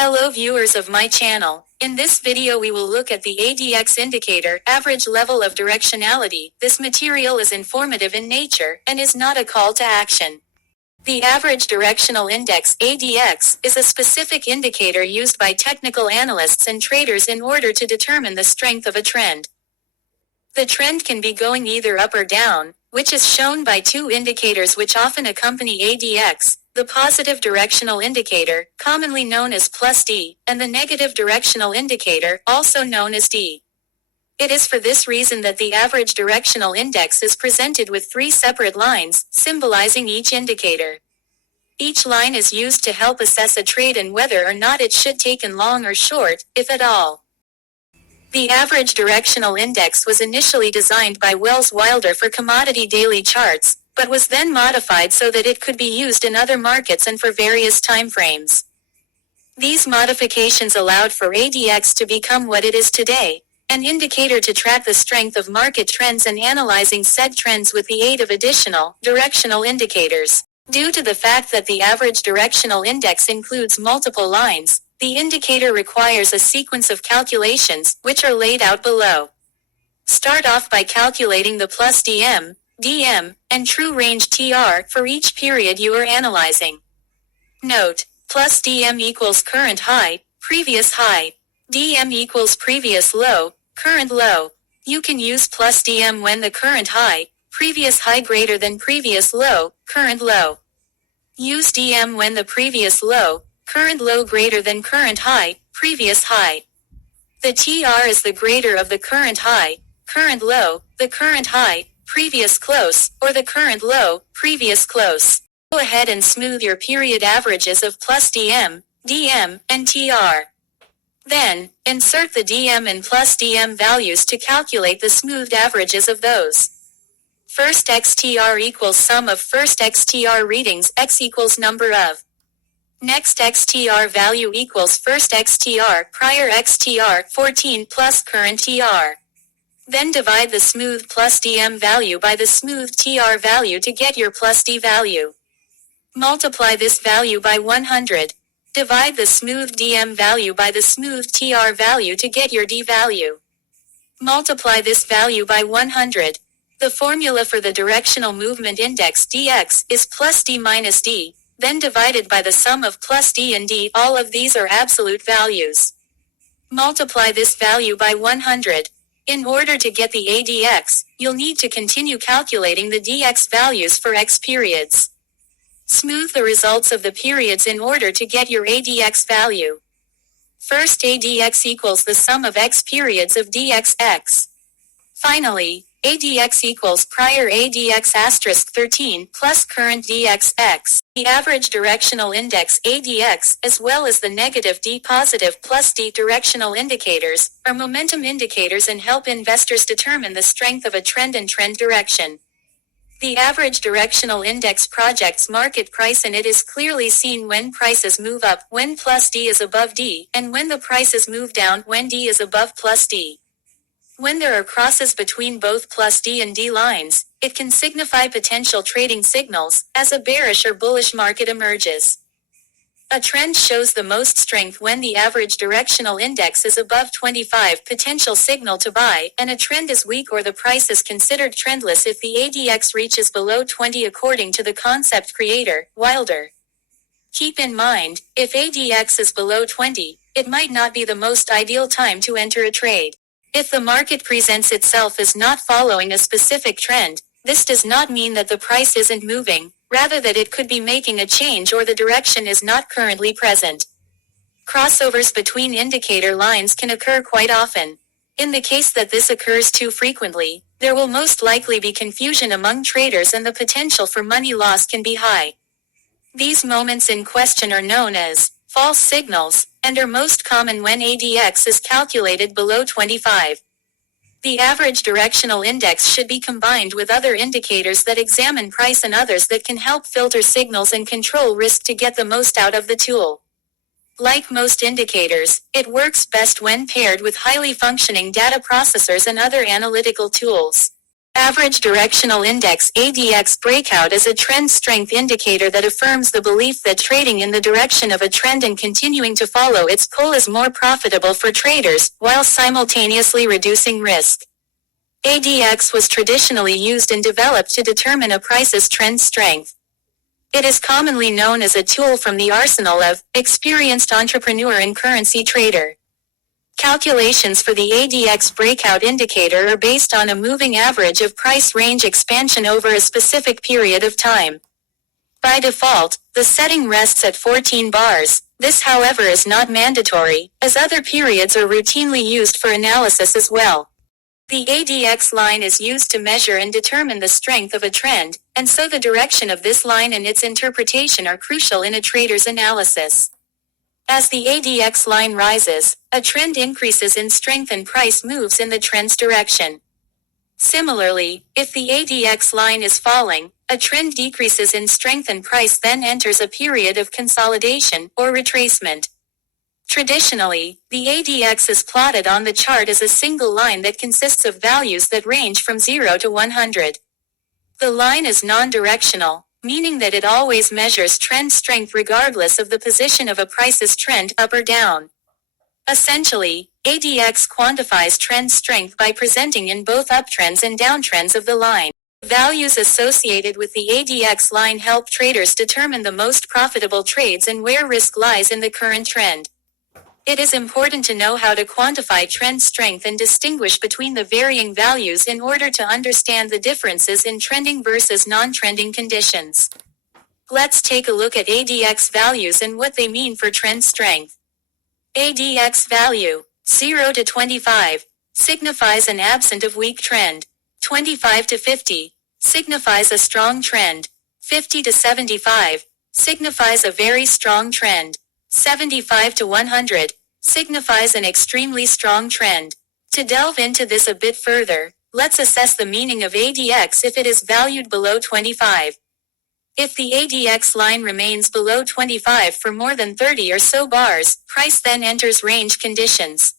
Hello viewers of my channel. In this video we will look at the ADX indicator, average level of directionality. This material is informative in nature, and is not a call to action. The average directional index, ADX, is a specific indicator used by technical analysts and traders in order to determine the strength of a trend. The trend can be going either up or down, which is shown by two indicators which often accompany ADX. The positive directional indicator, commonly known as +D, and the negative directional indicator, also known as D. It is for this reason that the average directional index is presented with three separate lines, symbolizing each indicator. Each line is used to help assess a trade and whether or not it should taken long or short, if at all. The average directional index was initially designed by Wells Wilder for commodity daily charts, but was then modified so that it could be used in other markets and for various timeframes. These modifications allowed for ADX to become what it is today, an indicator to track the strength of market trends and analyzing said trends with the aid of additional, directional indicators. Due to the fact that the average directional index includes multiple lines, the indicator requires a sequence of calculations, which are laid out below. Start off by calculating the +DM, DM, and true range TR for each period you are analyzing. Note, +DM equals current high, previous high. DM equals previous low, current low. You can use +DM when the current high, previous high greater than previous low, current low. Use DM when the previous low, current low greater than current high, previous high. The TR is the greater of the current high, current low, the current high, previous close, or the current low, previous close. Go ahead and smooth your period averages of +DM, DM, and TR. Then, insert the DM and +DM values to calculate the smoothed averages of those. First XTR equals sum of first XTR readings, X equals number of. Next XTR value equals first XTR, prior XTR, 14 plus current TR. Then divide the smooth +DM value by the smooth TR value to get your +D value. Multiply this value by 100. Divide the smooth DM value by the smooth TR value to get your D value. Multiply this value by 100. The formula for the directional movement index DX is +D minus D, then divided by the sum of +D and D. All of these are absolute values. Multiply this value by 100. In order to get the ADX, you'll need to continue calculating the DX values for X periods. Smooth the results of the periods in order to get your ADX value. First ADX equals the sum of X periods of DXX. Finally, ADX equals prior ADX * 13 plus current DXX. The average directional index ADX, as well as the negative D positive +D directional indicators, are momentum indicators and help investors determine the strength of a trend and trend direction. The average directional index projects market price, and it is clearly seen when prices move up when +D is above D, and when the prices move down when D is above +D. When there are crosses between both +D and D lines, it can signify potential trading signals, as a bearish or bullish market emerges. A trend shows the most strength when the average directional index is above 25, potential signal to buy, and a trend is weak or the price is considered trendless if the ADX reaches below 20 according to the concept creator, Wilder. Keep in mind, if ADX is below 20, it might not be the most ideal time to enter a trade. If the market presents itself as not following a specific trend, this does not mean that the price isn't moving, rather that it could be making a change or the direction is not currently present. Crossovers between indicator lines can occur quite often. In the case that this occurs too frequently, there will most likely be confusion among traders and the potential for money loss can be high. These moments in question are known as false signals, and are most common when ADX is calculated below 25. The average directional index should be combined with other indicators that examine price and others that can help filter signals and control risk to get the most out of the tool. Like most indicators, it works best when paired with highly functioning data processors and other analytical tools. Average Directional Index (ADX) breakout is a trend strength indicator that affirms the belief that trading in the direction of a trend and continuing to follow its pull is more profitable for traders, while simultaneously reducing risk. ADX was traditionally used and developed to determine a price's trend strength. It is commonly known as a tool from the arsenal of experienced entrepreneur and currency trader. Calculations for the ADX breakout indicator are based on a moving average of price range expansion over a specific period of time. By default, the setting rests at 14 bars. This, however, is not mandatory, as other periods are routinely used for analysis as well. The ADX line is used to measure and determine the strength of a trend, and so the direction of this line and its interpretation are crucial in a trader's analysis. As the ADX line rises, a trend increases in strength and price moves in the trend's direction. Similarly, if the ADX line is falling, a trend decreases in strength and price then enters a period of consolidation or retracement. Traditionally, the ADX is plotted on the chart as a single line that consists of values that range from 0 to 100. The line is non-directional, meaning that it always measures trend strength regardless of the position of a price's trend up or down. Essentially, ADX quantifies trend strength by presenting in both uptrends and downtrends of the line. Values associated with the ADX line help traders determine the most profitable trades and where risk lies in the current trend. It is important to know how to quantify trend strength and distinguish between the varying values in order to understand the differences in trending versus non-trending conditions. Let's take a look at ADX values and what they mean for trend strength. ADX value 0 to 25 signifies an absent of weak trend. 25 to 50 signifies a strong trend. 50 to 75 signifies a very strong trend. 75 to 100 signifies an extremely strong trend. To delve into this a bit further, let's assess the meaning of ADX if it is valued below 25. If the ADX line remains below 25 for more than 30 or so bars, price then enters range conditions,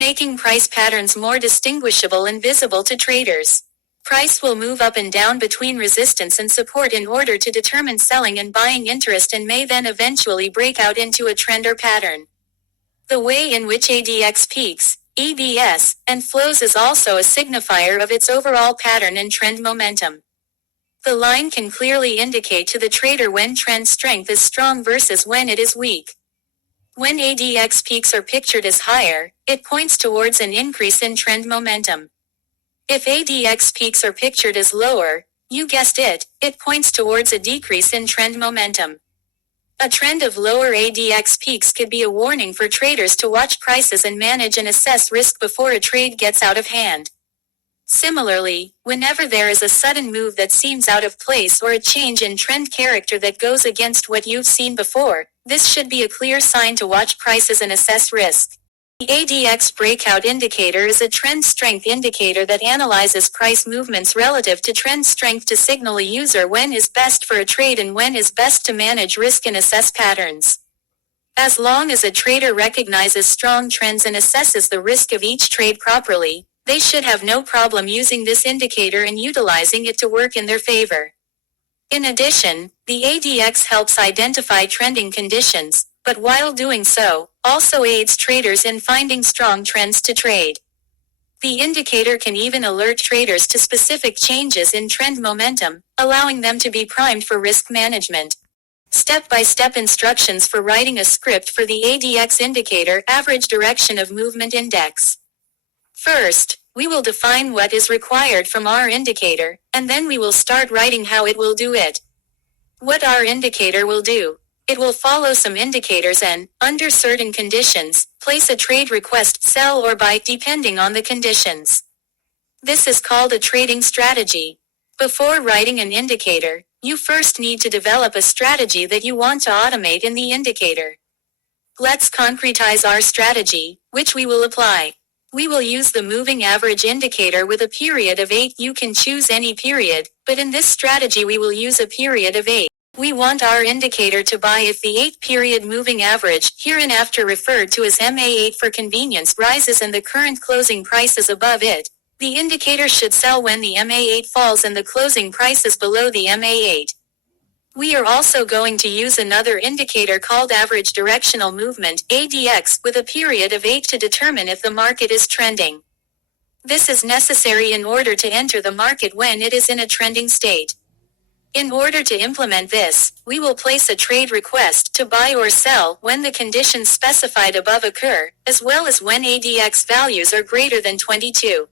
making price patterns more distinguishable and visible to traders. Price will move up and down between resistance and support in order to determine selling and buying interest and may then eventually break out into a trend or pattern. The way in which ADX peaks, EBS, and flows is also a signifier of its overall pattern and trend momentum. The line can clearly indicate to the trader when trend strength is strong versus when it is weak. When ADX peaks are pictured as higher, it points towards an increase in trend momentum. If ADX peaks are pictured as lower, you guessed it, it points towards a decrease in trend momentum. A trend of lower ADX peaks could be a warning for traders to watch prices and manage and assess risk before a trade gets out of hand. Similarly, whenever there is a sudden move that seems out of place or a change in trend character that goes against what you've seen before, this should be a clear sign to watch prices and assess risk. The ADX breakout indicator is a trend strength indicator that analyzes price movements relative to trend strength to signal a user when is best for a trade and when is best to manage risk and assess patterns. As long as a trader recognizes strong trends and assesses the risk of each trade properly, they should have no problem using this indicator and utilizing it to work in their favor. In addition, the ADX helps identify trending conditions, but while doing so, also aids traders in finding strong trends to trade. The indicator can even alert traders to specific changes in trend momentum, allowing them to be primed for risk management. Step-by-step instructions for writing a script for the ADX indicator average direction of movement index. First, we will define what is required from our indicator, and then we will start writing how it will do it. What our indicator will do. It will follow some indicators and, under certain conditions, place a trade request, sell or buy depending on the conditions. This is called a trading strategy. Before writing an indicator, you first need to develop a strategy that you want to automate in the indicator. Let's concretize our strategy, which we will apply. We will use the moving average indicator with a period of 8. You can choose any period, but in this strategy we will use a period of 8. We want our indicator to buy if the 8-period moving average, hereinafter referred to as MA8 for convenience, rises and the current closing price is above it. The indicator should sell when the MA8 falls and the closing price is below the MA8. We are also going to use another indicator called average directional movement, ADX, with a period of 8 to determine if the market is trending. This is necessary in order to enter the market when it is in a trending state. In order to implement this, we will place a trade request to buy or sell when the conditions specified above occur, as well as when ADX values are greater than 22.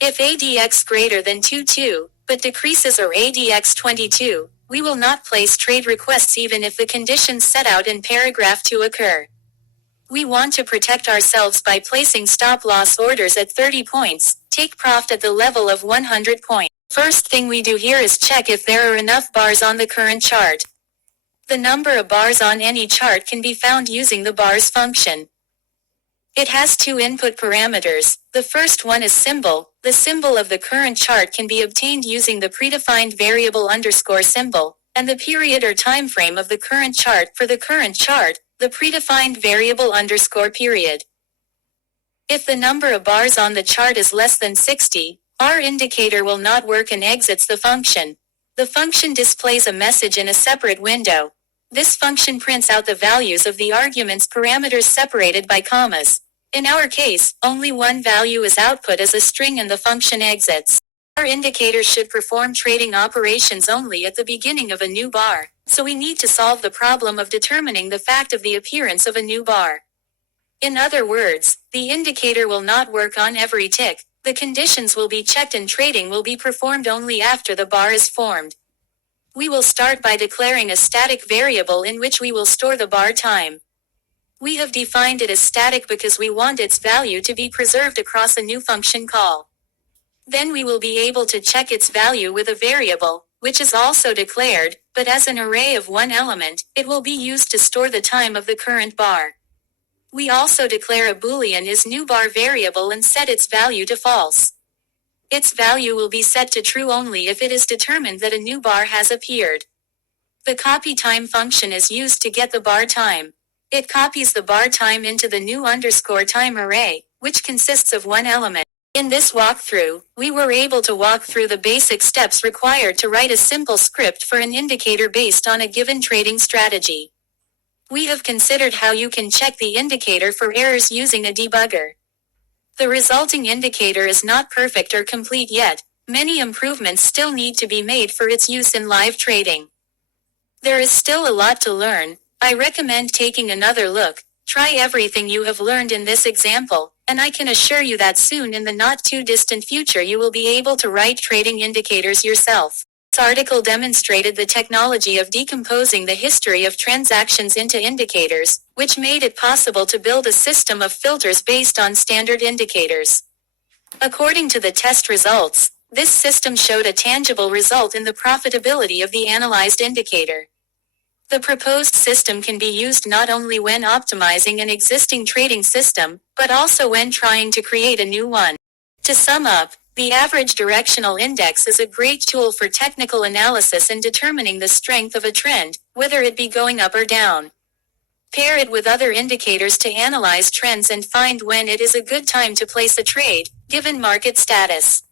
If ADX greater than 22, but decreases or ADX 22, we will not place trade requests even if the conditions set out in paragraph 2 occur. We want to protect ourselves by placing stop-loss orders at 30 points, take profit at the level of 100 points. First thing we do here is check if there are enough bars on the current chart. The number of bars on any chart can be found using the bars function. It has two input parameters. The first one is symbol. The symbol of the current chart can be obtained using the predefined variable underscore symbol, and the period or time frame of the current chart for the current chart, the predefined variable underscore period. If the number of bars on the chart is less than 60, our indicator will not work and exits the function. The function displays a message in a separate window. This function prints out the values of the argument's parameters separated by commas. In our case, only one value is output as a string and the function exits. Our indicator should perform trading operations only at the beginning of a new bar, so we need to solve the problem of determining the fact of the appearance of a new bar. In other words, the indicator will not work on every tick. The conditions will be checked and trading will be performed only after the bar is formed. We will start by declaring a static variable in which we will store the bar time. We have defined it as static because we want its value to be preserved across a new function call. Then we will be able to check its value with a variable, which is also declared, but as an array of one element, it will be used to store the time of the current bar. We also declare a boolean isNewBar variable and set its value to false. Its value will be set to true only if it is determined that a new bar has appeared. The copyTime function is used to get the bar time. It copies the bar time into the new underscore time array, which consists of one element. In this walkthrough, we were able to walk through the basic steps required to write a simple script for an indicator based on a given trading strategy. We have considered how you can check the indicator for errors using a debugger. The resulting indicator is not perfect or complete yet. Many improvements still need to be made for its use in live trading. There is still a lot to learn. I recommend taking another look. Try everything you have learned in this example, and I can assure you that soon in the not too distant future you will be able to write trading indicators yourself. This article demonstrated the technology of decomposing the history of transactions into indicators, which made it possible to build a system of filters based on standard indicators. According to the test results, this system showed a tangible result in the profitability of the analyzed indicator. The proposed system can be used not only when optimizing an existing trading system, but also when trying to create a new one. To sum up, the average directional index is a great tool for technical analysis and determining the strength of a trend, whether it be going up or down. Pair it with other indicators to analyze trends and find when it is a good time to place a trade, given market status.